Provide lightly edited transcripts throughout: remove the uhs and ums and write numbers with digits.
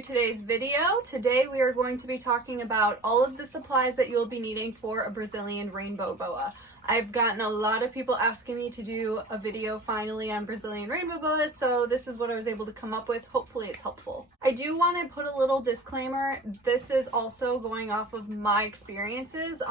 to today's video. Today we are going to be talking about all of the supplies that you'll be needing for a Brazilian rainbow boa. I've gotten a lot of people asking me to do a video finally on Brazilian rainbow boas, so this is what I was able to come up with. Hopefully it's helpful. I do want to put a little disclaimer. This is also going off of my experiences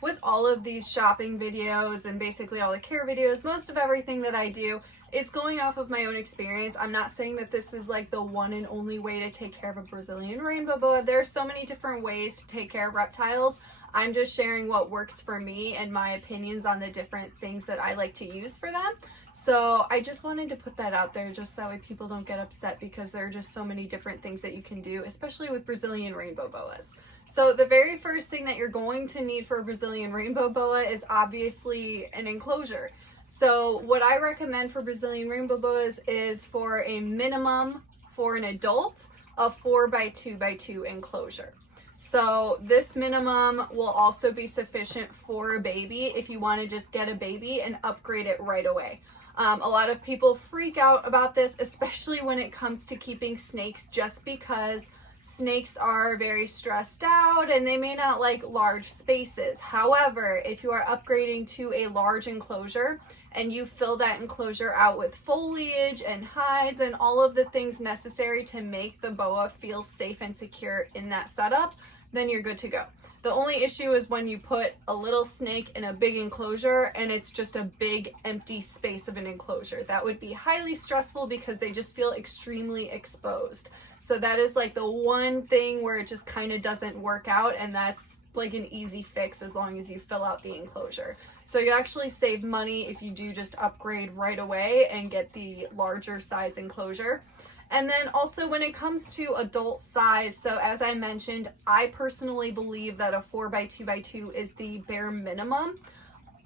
with all of these shopping videos and basically all the care videos. Most of everything that I do is going off of my own experience. I'm not saying that this is like the one and only way to take care of a Brazilian rainbow boa. There are so many different ways to take care of reptiles. I'm just sharing what works for me and my opinions on the different things that I like to use for them. So I just wanted to put that out there just that way people don't get upset, because there are just so many different things that you can do, especially with Brazilian rainbow boas. So the very first thing that you're going to need for a Brazilian rainbow boa is obviously an enclosure. So what I recommend for Brazilian rainbow boas is, for a minimum for an adult, a 4x2x2 enclosure. So this minimum will also be sufficient for a baby if you want to just get a baby and upgrade it right away. A lot of people freak out about this, especially when it comes to keeping snakes, just because snakes are very stressed out and they may not like large spaces. However, if you are upgrading to a large enclosure and you fill that enclosure out with foliage and hides and all of the things necessary to make the boa feel safe and secure in that setup, then you're good to go. The only issue is when you put a little snake in a big enclosure and it's just a big empty space of an enclosure. That would be highly stressful because they just feel extremely exposed. So that is like the one thing where it just kind of doesn't work out, and that's like an easy fix as long as you fill out the enclosure. So you actually save money if you do just upgrade right away and get the larger size enclosure. And then also when it comes to adult size, so as I mentioned, I personally believe that a 4x2x2 is the bare minimum.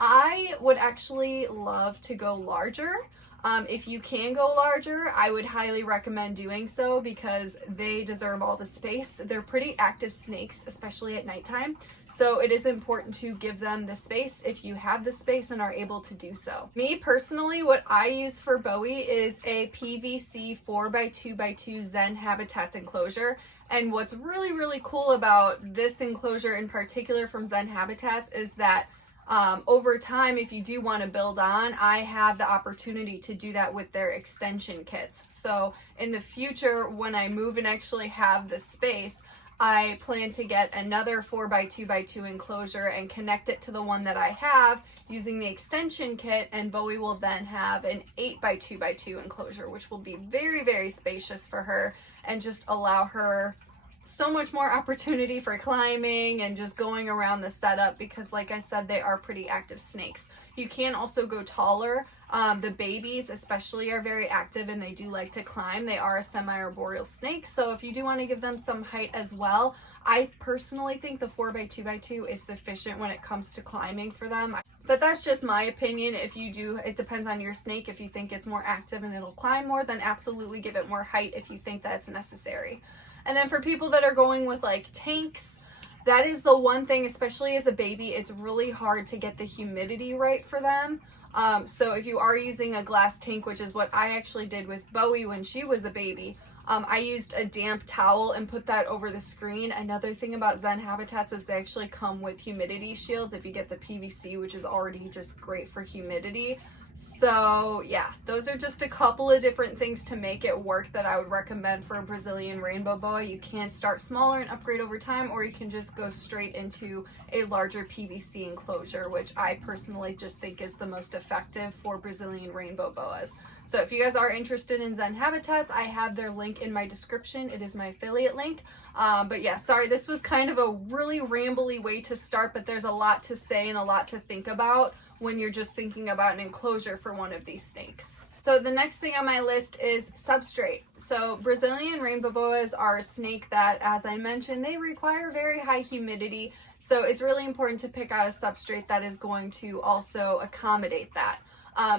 I would actually love to go larger. If you can go larger, I would highly recommend doing so because they deserve all the space. They're pretty active snakes, especially at nighttime. So it is important to give them the space if you have the space and are able to do so. Me personally, what I use for Bowie is a PVC 4x2x2 Zen Habitats enclosure. And what's really, really cool about this enclosure in particular from Zen Habitats is that over time, if you do want to build on, I have the opportunity to do that with their extension kits. So in the future, when I move and actually have the space, I plan to get another 4x2x2 enclosure and connect it to the one that I have using the extension kit, and Bowie will then have an 8x2x2 enclosure, which will be very, very spacious for her and just allow her so much more opportunity for climbing and just going around the setup, because like I said, they are pretty active snakes. You can also go taller. The babies especially are very active and they do like to climb. They are a semi-arboreal snake, so if you do want to give them some height as well, I personally think the 4x2x2 is sufficient when it comes to climbing for them. But that's just my opinion. If you do, it depends on your snake. If you think it's more active and it'll climb more, then absolutely give it more height if you think that's necessary. And then for people that are going with like tanks, that is the one thing, especially as a baby, it's really hard to get the humidity right for them. So if you are using a glass tank, which is what I actually did with Bowie when she was a baby, I used a damp towel and put that over the screen. Another thing about Zen Habitats is they actually come with humidity shields if you get the PVC, which is already just great for humidity. So yeah, those are just a couple of different things to make it work that I would recommend for a Brazilian rainbow boa. You can start smaller and upgrade over time, or you can just go straight into a larger PVC enclosure, which I personally just think is the most effective for Brazilian rainbow boas. So if you guys are interested in Zen Habitats, I have their link in my description. It is my affiliate link. But yeah, sorry, this was kind of a really rambly way to start, but there's a lot to say and a lot to think about when you're just thinking about an enclosure for one of these snakes. So the next thing on my list is substrate. So Brazilian rainbow boas are a snake that, as I mentioned, they require very high humidity. So it's really important to pick out a substrate that is going to also accommodate that.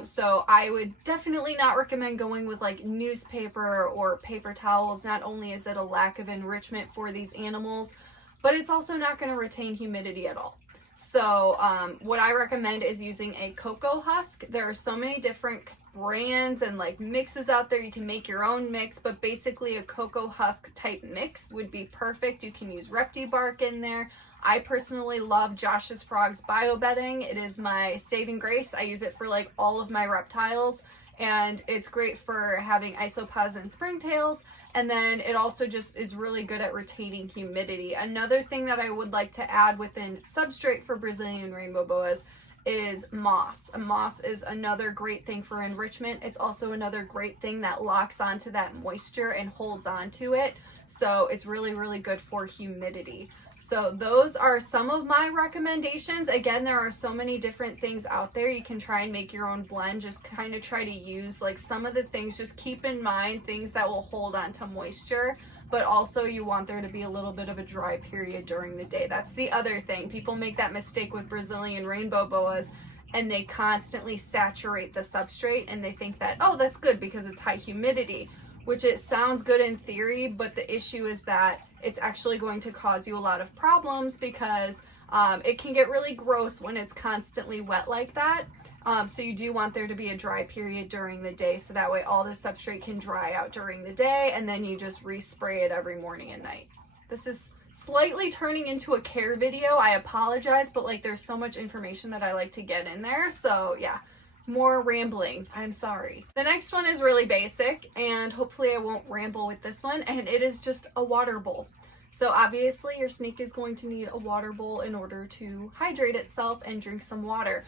So I would definitely not recommend going with like newspaper or paper towels. Not only is it a lack of enrichment for these animals, but it's also not going to retain humidity at all. So what I recommend is using a cocoa husk. There are so many different brands and like mixes out there. You can make your own mix, but basically a cocoa husk type mix would be perfect. You can use Repti bark in there. I personally love Josh's Frogs bio bedding. It is my saving grace. I use it for like all of my reptiles, and it's great for having isopods and springtails. And then it also just is really good at retaining humidity. Another thing that I would like to add within substrate for Brazilian rainbow boas is moss. Moss is another great thing for enrichment. It's also another great thing that locks onto that moisture and holds onto it. So it's really, really good for humidity. So those are some of my recommendations. Again, there are so many different things out there. You can try and make your own blend. Just kind of try to use like some of the things. Just keep in mind things that will hold on to moisture, but also you want there to be a little bit of a dry period during the day. That's the other thing. People make that mistake with Brazilian rainbow boas, and they constantly saturate the substrate and they think that, oh, that's good because it's high humidity, which it sounds good in theory, but the issue is that it's actually going to cause you a lot of problems because it can get really gross when it's constantly wet like that. So you do want there to be a dry period during the day, so that way all the substrate can dry out during the day, and then you just respray it every morning and night. This is slightly turning into a care video. I apologize, but like there's so much information that I like to get in there. So yeah, more rambling. I'm sorry. The next one is really basic, and hopefully I won't ramble with this one, and it is just a water bowl. So obviously your snake is going to need a water bowl in order to hydrate itself and drink some water.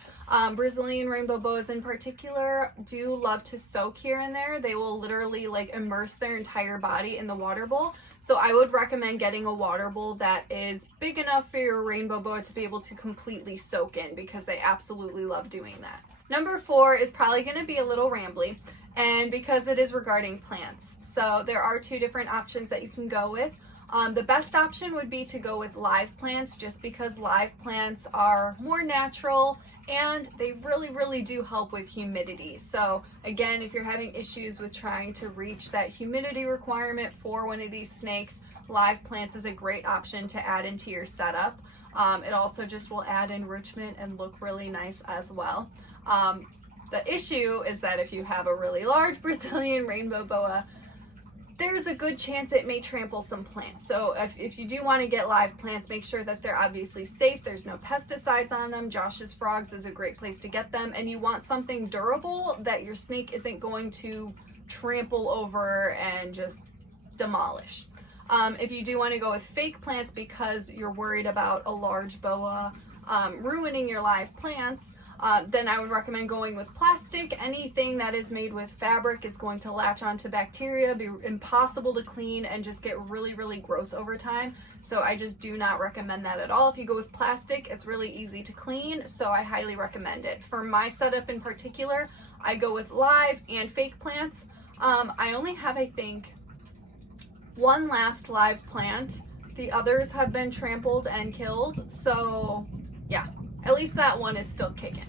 Brazilian rainbow boas in particular do love to soak here and there. They will literally like immerse their entire body in the water bowl. So I would recommend getting a water bowl that is big enough for your rainbow boa to be able to completely soak in, because they absolutely love doing that. Number 4 is probably going to be a little rambly, and because it is regarding plants. So there are 2 different options that you can go with. The best option would be to go with live plants, just because live plants are more natural and they really, really do help with humidity. So again, if you're having issues with trying to reach that humidity requirement for one of these snakes, live plants is a great option to add into your setup. It also just will add enrichment and look really nice as well. The issue is that if you have a really large Brazilian rainbow boa, there's a good chance it may trample some plants. So if you do want to get live plants, make sure that they're obviously safe. There's no pesticides on them. Josh's Frogs is a great place to get them. And you want something durable that your snake isn't going to trample over and just demolish. If you do want to go with fake plants because you're worried about a large boa ruining your live plants, then I would recommend going with plastic. Anything that is made with fabric is going to latch onto bacteria, be impossible to clean, and just get really, really gross over time. So I just do not recommend that at all. If you go with plastic, it's really easy to clean, so I highly recommend it. For my setup in particular, I go with live and fake plants. I only have, I think, 1 last live plant. The others have been trampled and killed, so yeah, at least that one is still kicking.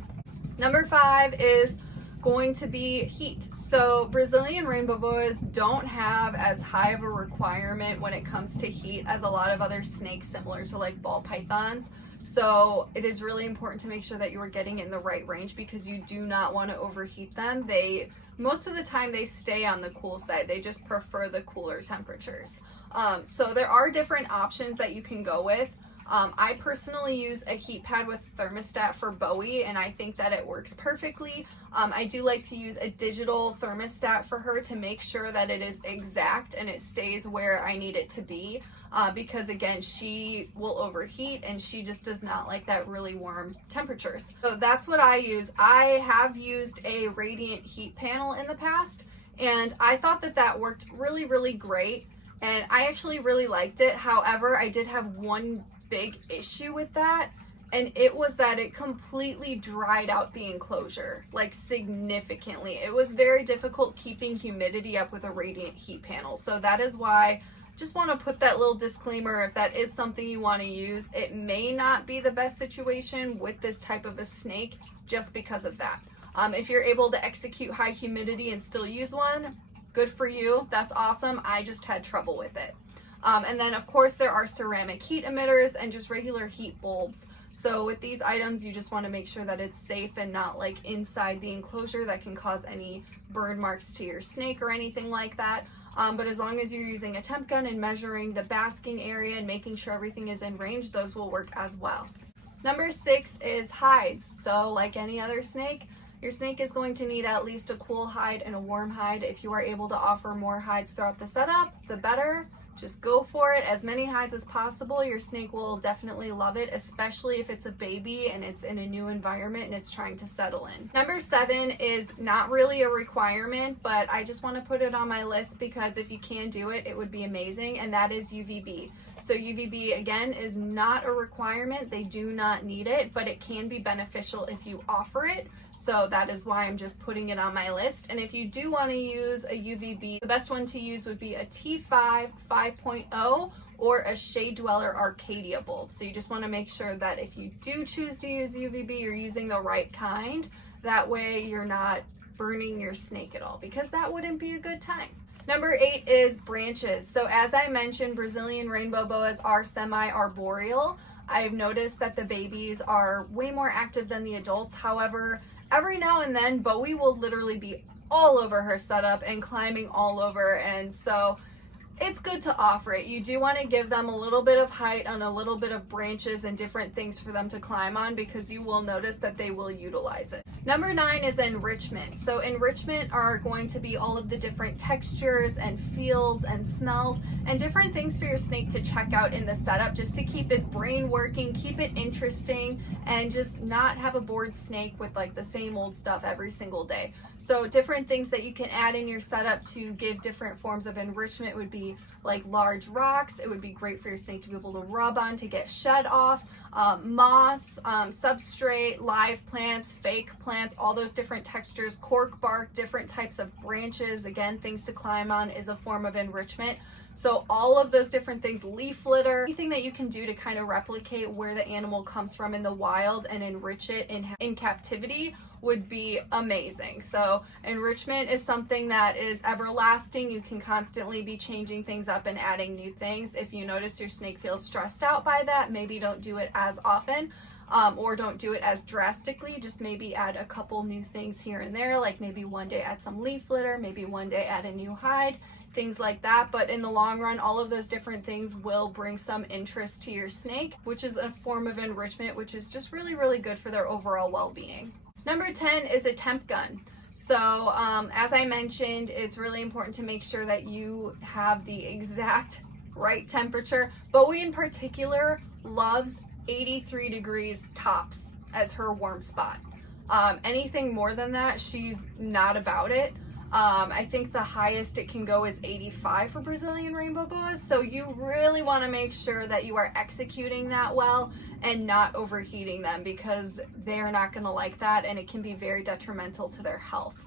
Number 5 is going to be heat. So Brazilian rainbow boas don't have as high of a requirement when it comes to heat as a lot of other snakes similar to like ball pythons. So it is really important to make sure that you are getting in the right range, because you do not want to overheat them. Most of the time they stay on the cool side. They just prefer the cooler temperatures. So there are different options that you can go with. I personally use a heat pad with thermostat for Bowie, and I think that it works perfectly. I do like to use a digital thermostat for her to make sure that it is exact and it stays where I need it to be, because again, she will overheat and she just does not like that really warm temperatures. So that's what I use. I have used a radiant heat panel in the past, and I thought that that worked really, really great, and I actually really liked it. However, I did have one big issue with that, and it was that it completely dried out the enclosure, like significantly. It was very difficult keeping humidity up with a radiant heat panel. So that is why I just want to put that little disclaimer. If that is something you want to use, it may not be the best situation with this type of a snake just because of that. If you're able to execute high humidity and still use one, good for you. That's awesome. I just had trouble with it. And then of course there are ceramic heat emitters and just regular heat bulbs. So with these items, you just want to make sure that it's safe and not like inside the enclosure that can cause any burn marks to your snake or anything like that. But as long as you're using a temp gun and measuring the basking area and making sure everything is in range, those will work as well. Number 6 is hides. So like any other snake, your snake is going to need at least a cool hide and a warm hide. If you are able to offer more hides throughout the setup, the better. Just go for it. As many hides as possible. Your snake will definitely love it, especially if it's a baby and it's in a new environment and it's trying to settle in. Number 7 is not really a requirement, but I just want to put it on my list because if you can do it, it would be amazing, and that is UVB. So UVB, again, is not a requirement. They do not need it, but it can be beneficial if you offer it. So that is why I'm just putting it on my list. And if you do want to use a UVB, the best one to use would be a T5 5.0 or a Shade Dweller Arcadia bulb. So you just want to make sure that if you do choose to use UVB, you're using the right kind. That way you're not burning your snake at all, because that wouldn't be a good time. Number 8 is branches. So as I mentioned, Brazilian rainbow boas are semi-arboreal. I've noticed that the babies are way more active than the adults. However, every now and then Bowie will literally be all over her setup and climbing all over, and so it's good to offer it. You do want to give them a little bit of height and a little bit of branches and different things for them to climb on, because you will notice that they will utilize it. Number 9 is enrichment. So enrichment are going to be all of the different textures and feels and smells and different things for your snake to check out in the setup, just to keep its brain working, keep it interesting, and just not have a bored snake with like the same old stuff every single day. So different things that you can add in your setup to give different forms of enrichment would be like large rocks. It would be great for your snake to be able to rub on to get shed off. Moss, substrate, live plants, fake plants, all those different textures, cork bark, different types of branches, again, things to climb on is a form of enrichment. So all of those different things, leaf litter, anything that you can do to kind of replicate where the animal comes from in the wild and enrich it in captivity would be amazing. So enrichment is something that is everlasting. You can constantly be changing things up and adding new things. If you notice your snake feels stressed out by that, maybe don't do it as often, or don't do it as drastically. Just maybe add a couple new things here and there, like maybe one day add some leaf litter, maybe one day add a new hide, things like that. But in the long run, all of those different things will bring some interest to your snake, which is a form of enrichment, which is just really, really good for their overall well-being. Number 10 is a temp gun. So as I mentioned, it's really important to make sure that you have the exact right temperature. Bowie in particular loves 83 degrees tops as her warm spot. Anything more than that, she's not about it. I think the highest it can go is 85 for Brazilian rainbow boas. So you really want to make sure that you are executing that well and not overheating them, because they're not going to like that and it can be very detrimental to their health.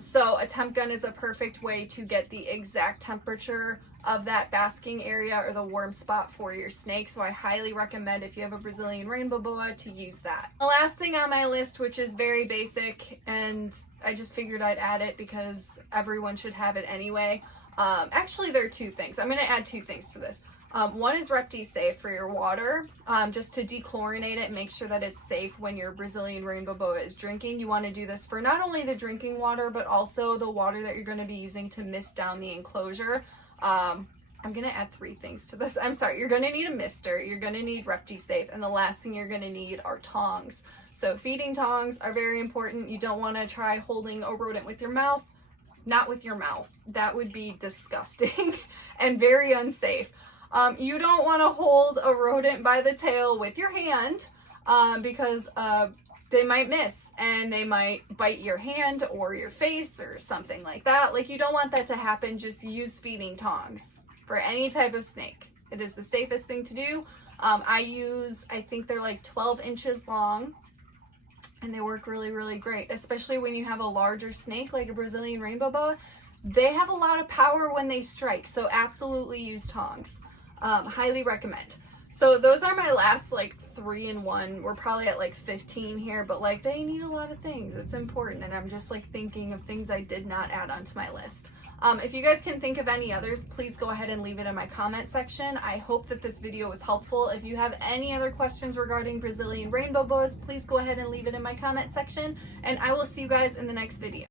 So a temp gun is a perfect way to get the exact temperature of that basking area or the warm spot for your snake. So I highly recommend, if you have a Brazilian rainbow boa, to use that. The last thing on my list, which is very basic, and I just figured I'd add it because everyone should have it anyway. Actually, there are 2 things. I'm going to add 2 things to this. One is ReptiSafe for your water, just to dechlorinate it and make sure that it's safe when your Brazilian rainbow boa is drinking. You want to do this for not only the drinking water, but also the water that you're going to be using to mist down the enclosure. I'm going to add 3 things to this. I'm sorry. You're going to need a mister. You're going to need ReptiSafe. And the last thing you're going to need are tongs. So feeding tongs are very important. You don't want to try holding a rodent with your mouth. Not with your mouth. That would be disgusting and very unsafe. You don't want to hold a rodent by the tail with your hand, because they might miss and they might bite your hand or your face or something like that. Like, you don't want that to happen. Just use feeding tongs for any type of snake. It is the safest thing to do. I think they're like 12 inches long, and they work really, really great, especially when you have a larger snake like a Brazilian rainbow boa. They have a lot of power when they strike, so absolutely use tongs. Highly recommend. So those are my last like 3-in-1. We're probably at like 15 here, but like they need a lot of things. It's important, and I'm just like thinking of things I did not add onto my list. If you guys can think of any others, please go ahead and leave it in my comment section. I hope that this video was helpful. If you have any other questions regarding Brazilian rainbow boas, please go ahead and leave it in my comment section, and I will see you guys in the next video.